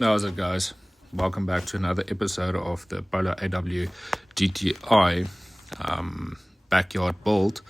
How's it, guys? Welcome back to another episode of the Polo AW GTI backyard build.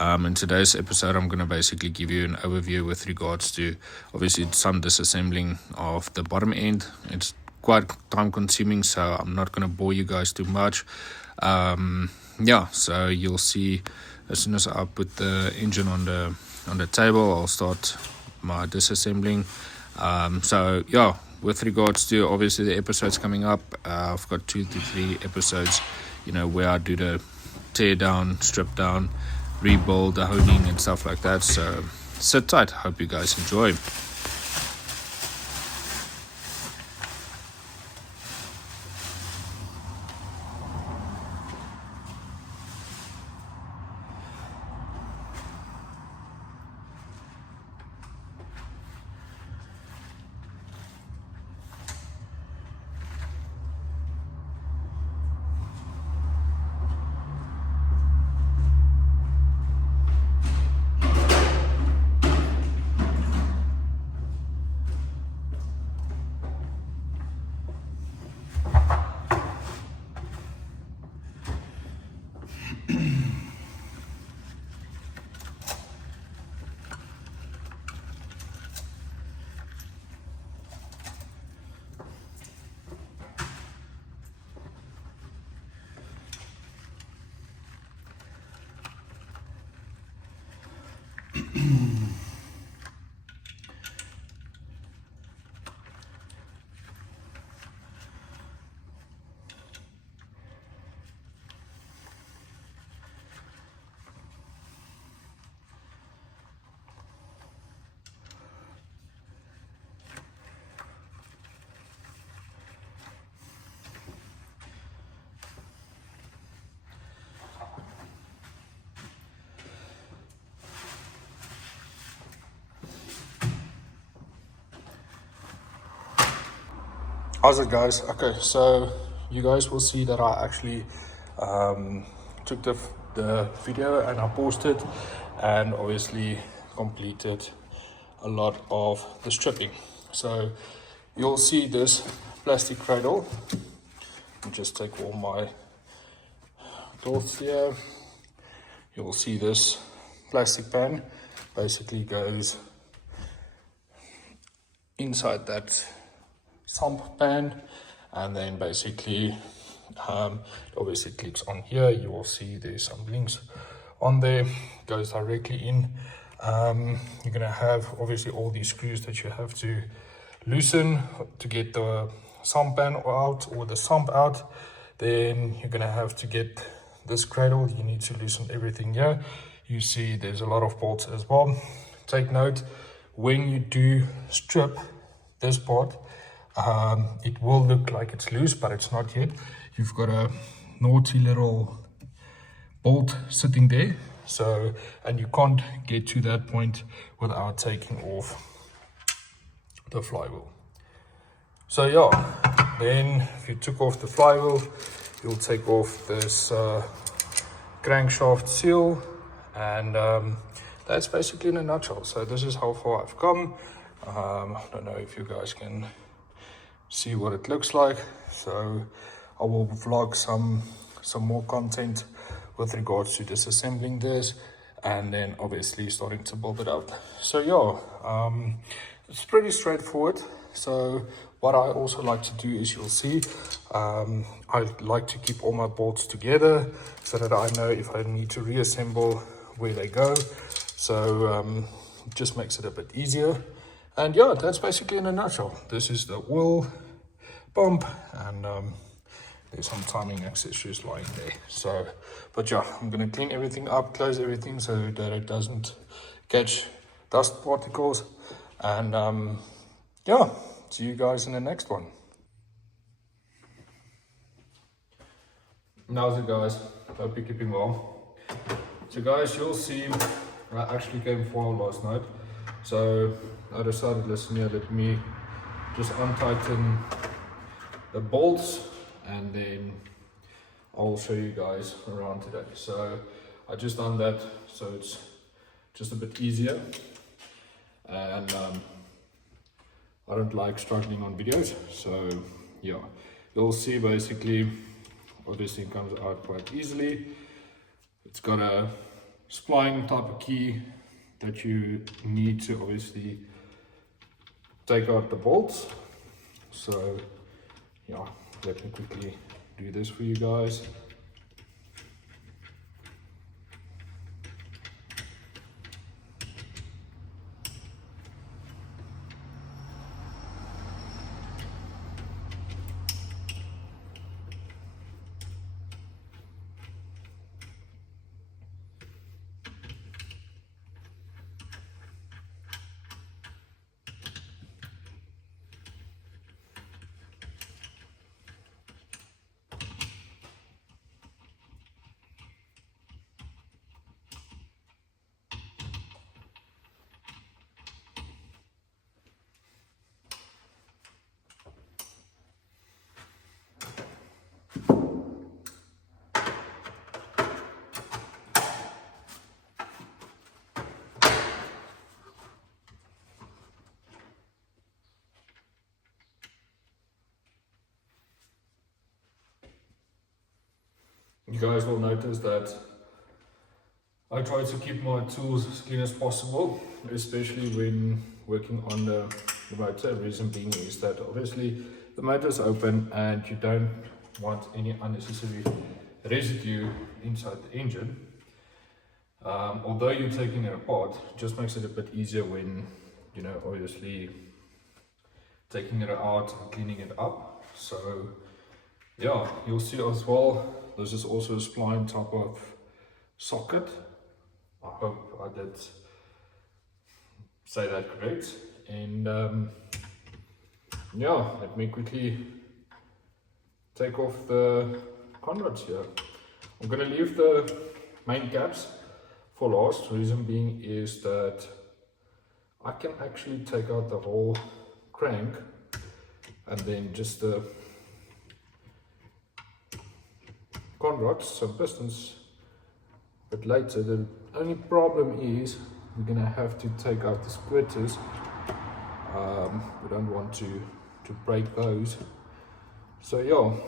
In today's episode, I'm going to basically give you an overview with regards to obviously some disassembling of the bottom end. It's quite time consuming, so I'm not going to bore you guys too much. So you'll see as soon as I put the engine on the table, I'll start my disassembling. With regards to obviously the episodes coming up, I've got 2 to 3 episodes, where I do the tear down, strip down, rebuild, the honing and stuff like that. So sit tight. Hope you guys enjoy. How's it, guys? Okay, so you guys will see that I actually took the video and I paused it and obviously completed a lot of the stripping. So you'll see this plastic cradle. I'll just take all my cloths here. You'll see this plastic pan basically goes inside that sump pan, and then basically obviously clicks on here. You will see there's some links on there, goes directly in. You're gonna have obviously all these screws that you have to loosen to get the sump pan out or the sump out. Then you're gonna have to get this cradle. You need to loosen everything here. You see there's a lot of bolts as well. Take note, when you do strip this part, it will look like it's loose, but it's not yet. You've got a naughty little bolt sitting there, so, and you can't get to that point without taking off the flywheel. So yeah, then if you took off the flywheel, you'll take off this crankshaft seal, and that's basically in a nutshell. So this is how far I've come. I don't know if you guys can see what it looks like, so I will vlog some more content with regards to disassembling this and then obviously starting to build it up. So yeah, it's pretty straightforward. So what I also like to do is, you'll see, I like to keep all my bolts together so that I know if I need to reassemble where they go. So it just makes it a bit easier. And yeah, that's basically in a nutshell. This is the oil pump, and there's some timing accessories lying there. So, but yeah, I'm gonna clean everything up, close everything so that it doesn't catch dust particles. And yeah, see you guys in the next one. How's it, guys? Hope you're keeping well. So guys, you'll see I actually came foil last night. So I decided, listen here, let me just untighten the bolts and then I'll show you guys around today. So I just done that so it's just a bit easier, and I don't like struggling on videos. So yeah, you'll see basically obviously it comes out quite easily. It's got a spline type of key that you need to obviously take out the bolts. So yeah, let me quickly do this for you guys. You guys will notice that I try to keep my tools as clean as possible, especially when working on the motor. The reason being is that obviously the motor is open and you don't want any unnecessary residue inside the engine. Although you're taking it apart, it just makes it a bit easier when, you know, obviously taking it out and cleaning it up. So yeah, you'll see as well, this is also a spline type of socket. I hope I did say that correct. And yeah, let me quickly take off the conduits here. I'm going to leave the main caps for last. Reason being is that I can actually take out the whole crank and then just the conrods, some pistons, but later. The only problem is we're gonna have to take out the splitters. We don't want to break those. So yeah.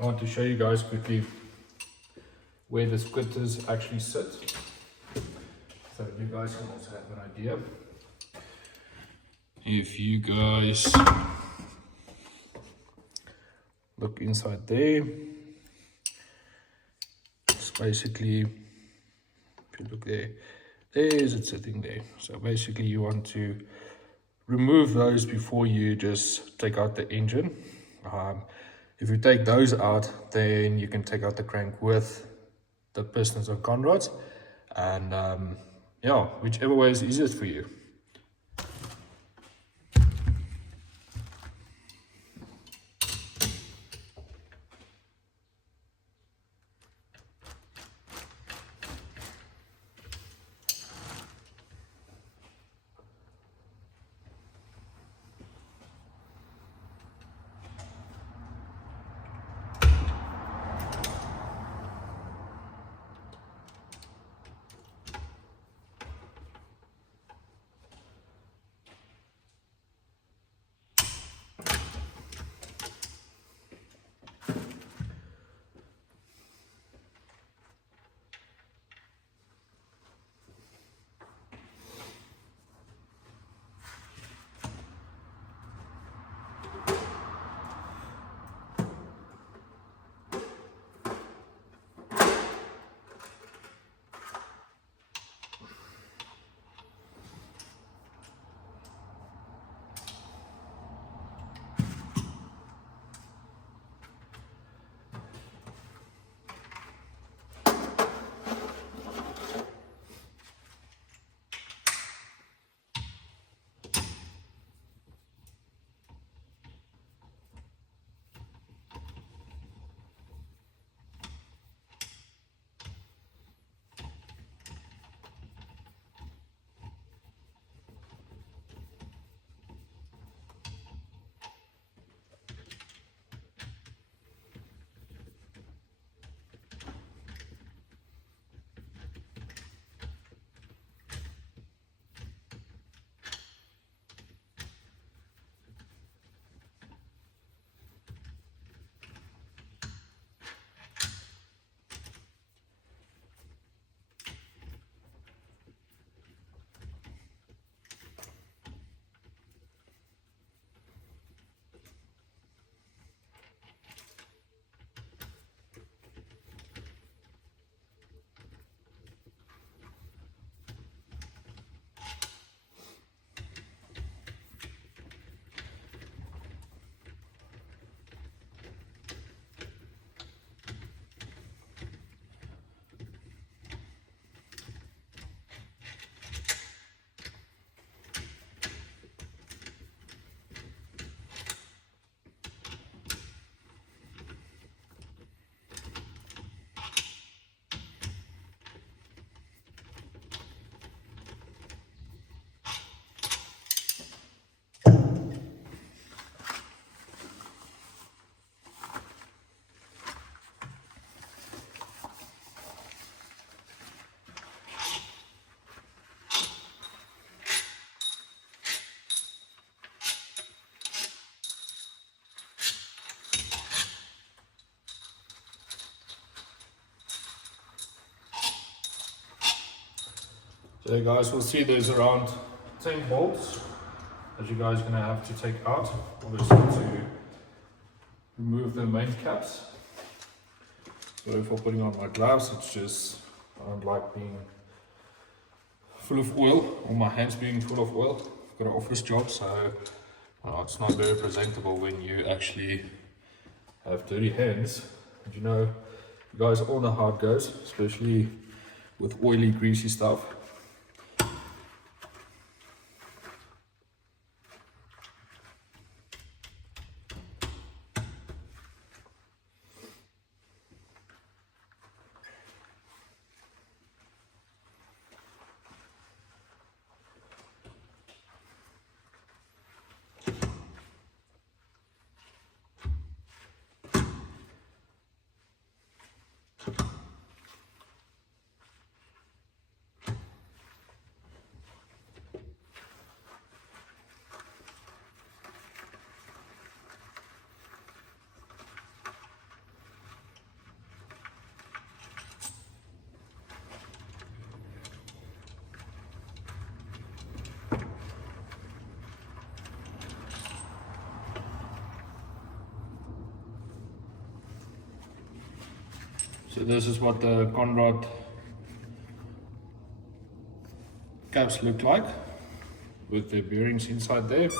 I want to show you guys quickly where the splitters actually sit, so you guys can also have an idea. If you guys look inside there, it's basically, if you look there, there's it sitting there. So basically you want to remove those before you just take out the engine. If you take those out, then you can take out the crank with the pistons and conrods, and yeah, whichever way is easiest for you. So guys, we'll see there's around 10 bolts that you guys are going to have to take out, obviously to remove the main caps. So for putting on my gloves, it's just, I don't like being full of oil, or my hands being full of oil. I've got an office job, so it's not very presentable when you actually have dirty hands. And you guys all know how it goes, especially with oily, greasy stuff. So this is what the conrod caps look like with the bearings inside there.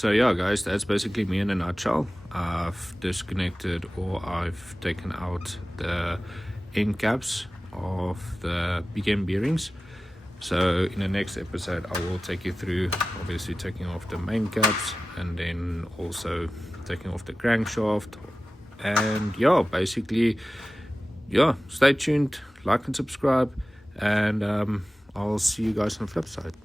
So yeah, guys, that's basically me in a nutshell. I've disconnected, or I've taken out the end caps of the BKM bearings. So in the next episode, I will take you through obviously taking off the main caps, and then also taking off the crankshaft. And yeah, basically, yeah, stay tuned, like and subscribe, and I'll see you guys on the flip side.